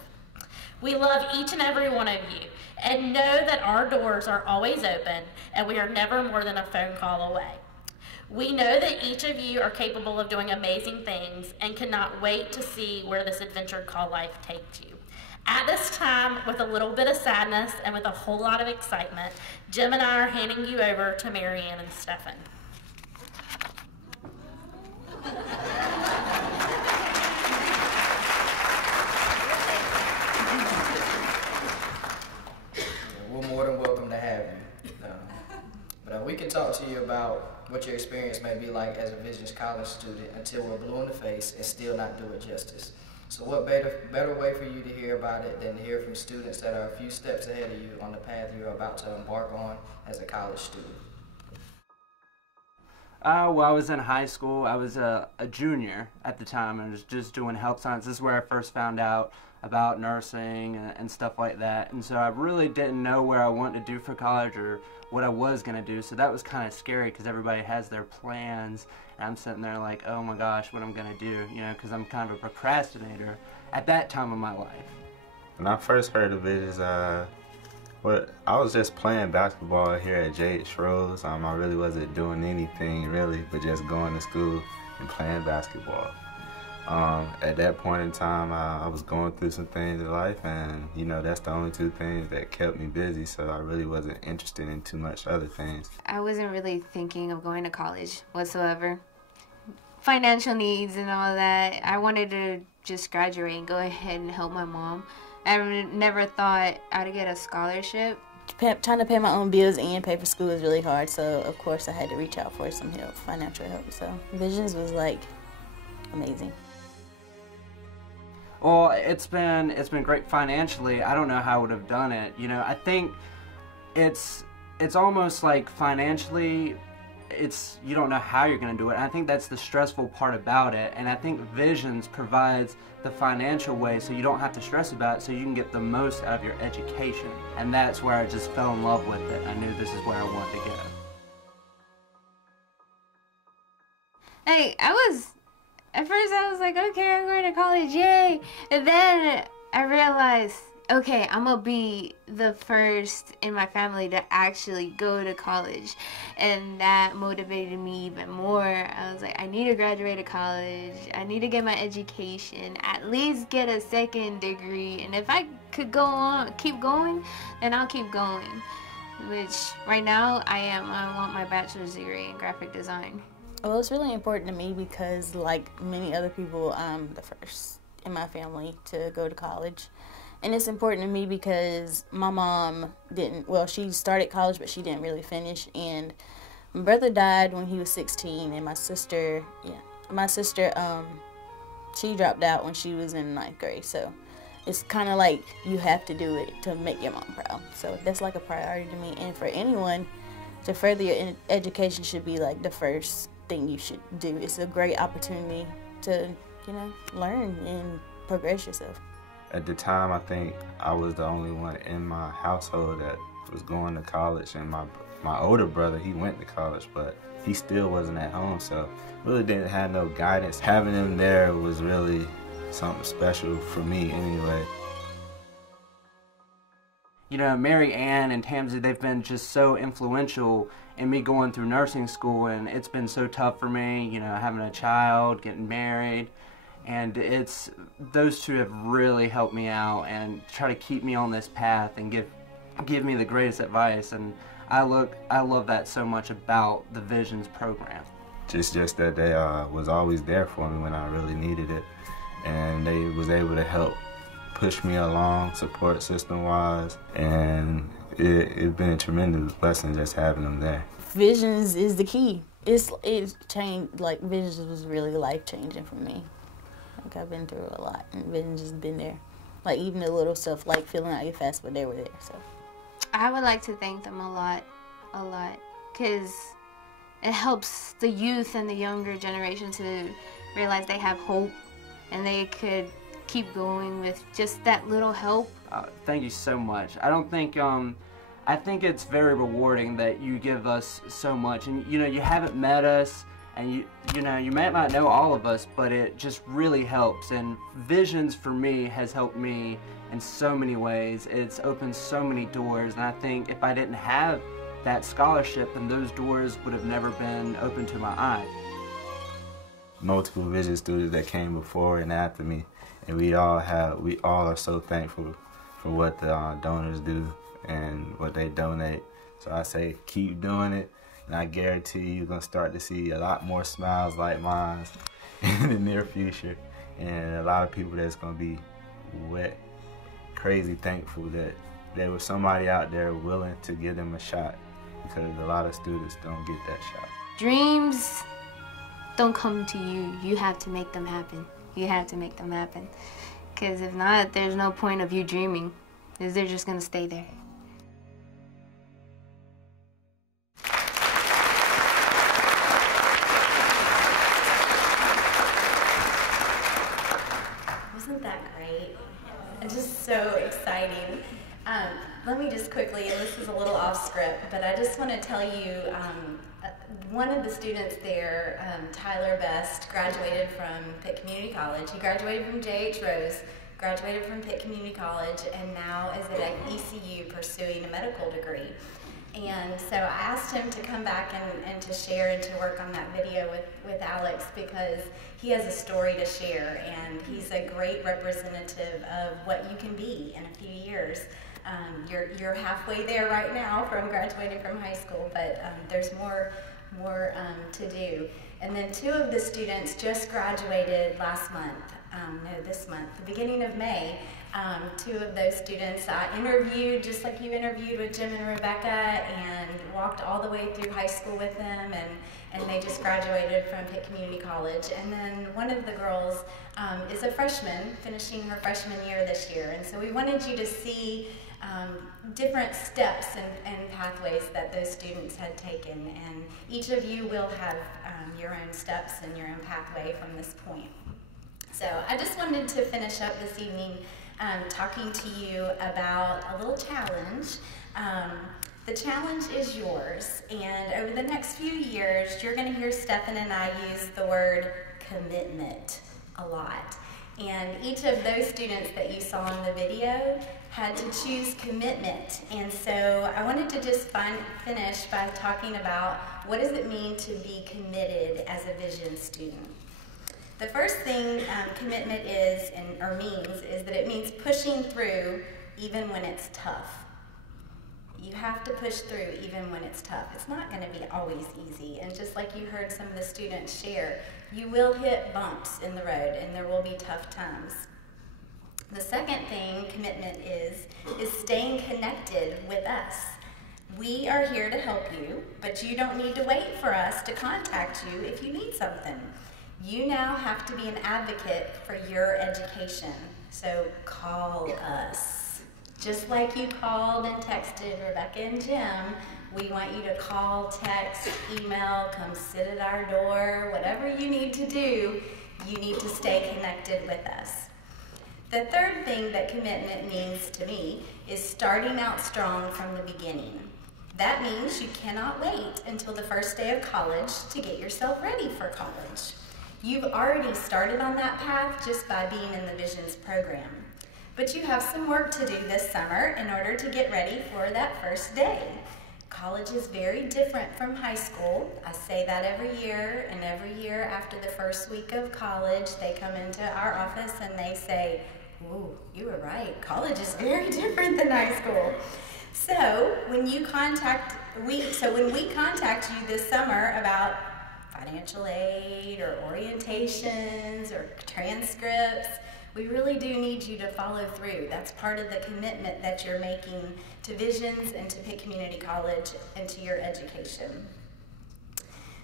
We love each and every one of you and know that our doors are always open and we are never more than a phone call away. We know that each of you are capable of doing amazing things and cannot wait to see where this adventure called life takes you. At this time, with a little bit of sadness and with a whole lot of excitement, Jim and I are handing you over to Marianne and Stefan. We're more than welcome to have you. But we can talk to you about what your experience may be like as a Visions College student until we're blue in the face and still not do it justice. So what better way for you to hear about it than to hear from students that are a few steps ahead of you on the path you're about to embark on as a college student? Well, I was in high school. I was a junior at the time. I was just doing health science. This is where I first found out about nursing and stuff like that. And so I really didn't know where I wanted to do for college or what I was going to do. So that was kind of scary because everybody has their plans. And I'm sitting there like, oh my gosh, what I'm going to do, you know, because I'm kind of a procrastinator at that time of my life. When I first heard of it, I was just playing basketball here at J.H. Rose. I really wasn't doing anything really, but just going to school and playing basketball. At that point in time, I was going through some things in life, and you know, that's the only two things that kept me busy, so I really wasn't interested in too much other things. I wasn't really thinking of going to college whatsoever. Financial needs and all that. I wanted to just graduate and go ahead and help my mom. I never thought I'd get a scholarship. Trying to pay my own bills and pay for school is really hard, so of course I had to reach out for some help, financial help. So Visions was like amazing. Well, it's been great financially. I don't know how I would have done it. You know, I think it's almost like financially, you don't know how you're going to do it. And I think that's the stressful part about it. And I think Visions provides the financial way so you don't have to stress about it, so you can get the most out of your education. And that's where I just fell in love with it. I knew this is where I wanted to go. Hey, at first I was like, okay, I'm going to college, yay! And then I realized, okay, I'm gonna be the first in my family to actually go to college. And that motivated me even more. I was like, I need to graduate to college. I need to get my education, at least get a second degree. And if I could keep going, then I'll keep going. Which right now I want my bachelor's degree in graphic design. Well, it's really important to me because, like many other people, I'm the first in my family to go to college. And it's important to me because my mom she started college, but she didn't really finish. And my brother died when he was 16, and my sister, she dropped out when she was in 9th grade. So it's kind of like you have to do it to make your mom proud. So that's like a priority to me. And for anyone, to further your education should be like the first thing you should do. It's a great opportunity to, learn and progress yourself. At the time, I think I was the only one in my household that was going to college, and my older brother, he went to college, but he still wasn't at home, so really didn't have no guidance. Having him there was really something special for me anyway. You know, Mary Ann and Tamsy, they've been just so influential in me going through nursing school, and it's been so tough for me, having a child, getting married, and those two have really helped me out and try to keep me on this path and give me the greatest advice, and I love that so much about the Visions program. Just that they was always there for me when I really needed it, and they was able to help push me along, support system-wise, and it's been a tremendous blessing just having them there. Visions is the key. It's changed, like Visions was really life-changing for me. Like I've been through a lot, and Visions has been there. Like even the little stuff like filling out your FAFSA, but they were there, so. I would like to thank them a lot, because it helps the youth and the younger generation to realize they have hope and they could keep going with just that little help. Thank you so much. I think it's very rewarding that you give us so much, and you haven't met us, and you might not know all of us, but it just really helps. And Visions for me has helped me in so many ways. It's opened so many doors, and I think if I didn't have that scholarship, then those doors would have never been open to my eyes. Multiple Vision students that came before and after me, and we all are so thankful for what the donors do and what they donate. So I say keep doing it, and I guarantee you're gonna start to see a lot more smiles like mine in the near future, and a lot of people that's gonna be crazy thankful that there was somebody out there willing to give them a shot, because a lot of students don't get that shot. Dreams don't come to you. You have to make them happen. You have to make them happen. Because if not, there's no point of you dreaming, because they're just going to stay there. Wasn't that great? exciting. Let me just quickly, and this is a little off script, but I just want to tell you, one of the students there, Tyler Best, graduated from Pitt Community College. He graduated from J.H. Rose, graduated from Pitt Community College, and now is at ECU pursuing a medical degree. And so I asked him to come back and to share and to work on that video with Alex, because he has a story to share, and he's a great representative of what you can be in a few years. You're halfway there right now from graduating from high school, but there's more to do. And then 2 of the students just graduated last month, this month, the beginning of May. 2 of those students I interviewed, just like you interviewed with Jim and Rebecca, and walked all the way through high school with them, and they just graduated from Pitt Community College. And then one of the girls is a freshman, finishing her freshman year this year. And so we wanted you to see different steps and pathways that those students had taken, and each of you will have your own steps and your own pathway from this point. So I just wanted to finish up this evening talking to you about a little challenge. The challenge is yours, and over the next few years, you're going to hear Stefan and I use the word commitment a lot. And each of those students that you saw in the video had to choose commitment. And so I wanted to just finish by talking about what does it mean to be committed as a Vision student. The first thing commitment is, or means, is that it means pushing through even when it's tough. You have to push through even when it's tough. It's not going to be always easy. And just like you heard some of the students share, you will hit bumps in the road and there will be tough times. The second thing commitment is staying connected with us. We are here to help you, but you don't need to wait for us to contact you if you need something. You now have to be an advocate for your education, so call us. Just like you called and texted Rebecca and Jim, we want you to call, text, email, come sit at our door, whatever you need to do, you need to stay connected with us. The third thing that commitment means to me is starting out strong from the beginning. That means you cannot wait until the first day of college to get yourself ready for college. You've already started on that path just by being in the Visions program. But you have some work to do this summer in order to get ready for that first day. College is very different from high school. I say that every year, and every year after the first week of college, they come into our office and they say, "Ooh, you were right. College is very different than high school." So when we contact you this summer about financial aid or orientations or transcripts, we really do need you to follow through. That's part of the commitment that you're making to Visions and to Pitt Community College and to your education.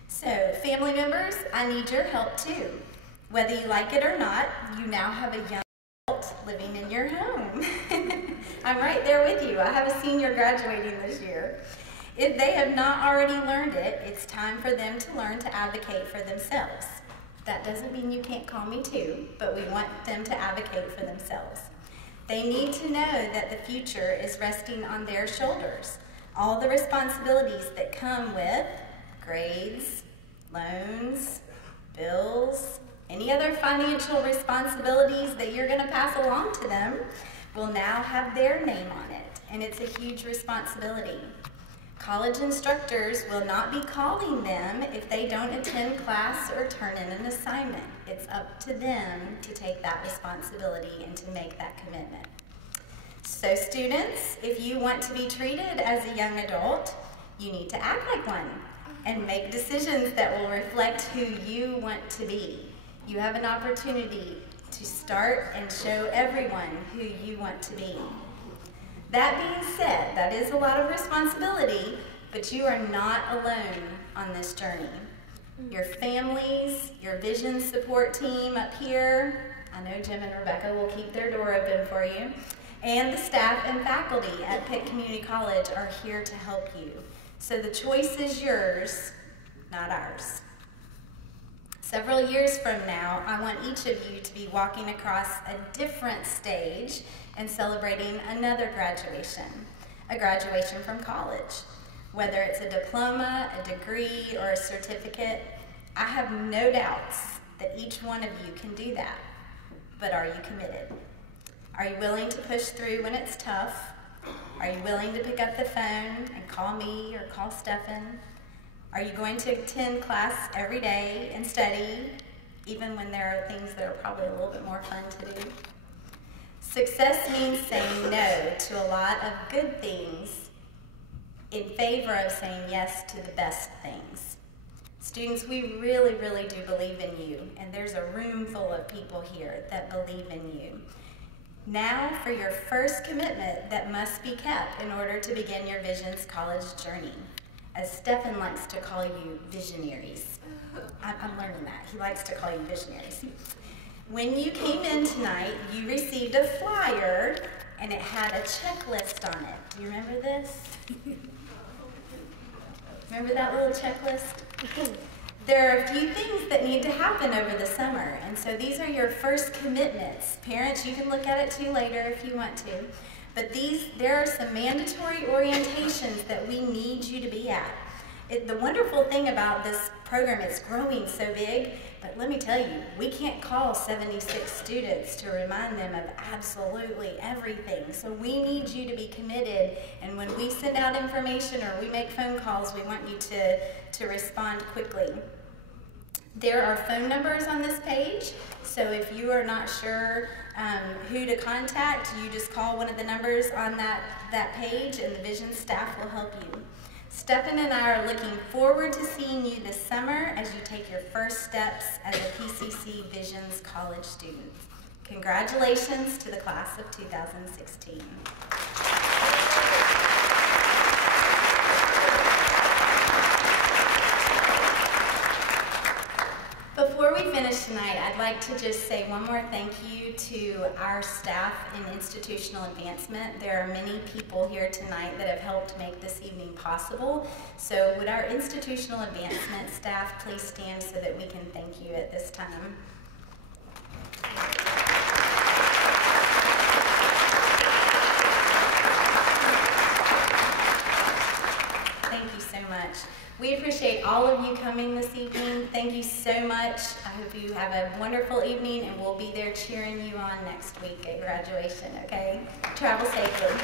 So, family members, I need your help too. Whether you like it or not, you now have a young adult living in your home. I'm right there with you. I have a senior graduating this year. If they have not already learned it, it's time for them to learn to advocate for themselves. That doesn't mean you can't call me too, but we want them to advocate for themselves. They need to know that the future is resting on their shoulders. All the responsibilities that come with grades, loans, bills, any other financial responsibilities that you're going to pass along to them will now have their name on it, and it's a huge responsibility. College instructors will not be calling them if they don't attend class or turn in an assignment. It's up to them to take that responsibility and to make that commitment. So students, if you want to be treated as a young adult, you need to act like one and make decisions that will reflect who you want to be. You have an opportunity to start and show everyone who you want to be. That being said, that is a lot of responsibility, but you are not alone on this journey. Your families, your Vision support team up here, I know Jim and Rebecca will keep their door open for you, and the staff and faculty at Pitt Community College are here to help you. So the choice is yours, not ours. Several years from now, I want each of you to be walking across a different stage and celebrating another graduation, a graduation from college. Whether it's a diploma, a degree, or a certificate, I have no doubts that each one of you can do that. But are you committed? Are you willing to push through when it's tough? Are you willing to pick up the phone and call me or call Stefan? Are you going to attend class every day and study, even when there are things that are probably a little bit more fun to do? Success means saying no to a lot of good things in favor of saying yes to the best things. Students, we really, really do believe in you, and there's a room full of people here that believe in you. Now for your first commitment that must be kept in order to begin your Visions College journey. As Stefan likes to call you, visionaries. I'm learning that. He likes to call you visionaries. When you came in tonight, you received a flyer, and it had a checklist on it. Do you remember this? Remember that little checklist? There are a few things that need to happen over the summer, and so these are your first commitments. Parents, you can look at it too later if you want to. But there are some mandatory orientations that we need you to be at. The wonderful thing about this program, it's growing so big, but let me tell you, we can't call 76 students to remind them of absolutely everything. So we need you to be committed, and when we send out information or we make phone calls, we want you to respond quickly. There are phone numbers on this page, so if you are not sure who to contact, you just call one of the numbers on that page, and the Vision staff will help you. Stefan and I are looking forward to seeing you this summer as you take your first steps as a PCC Visions College student. Congratulations to the class of 2016. Before we finish tonight, I'd like to just say one more thank you to our staff in institutional advancement. There are many people here tonight that have helped make this evening possible. So would our institutional advancement staff please stand so that we can thank you at this time. Thank you so much. We appreciate all of you coming this evening. Thank you so much. I hope you have a wonderful evening, and we'll be there cheering you on next week at graduation, okay? Travel safely.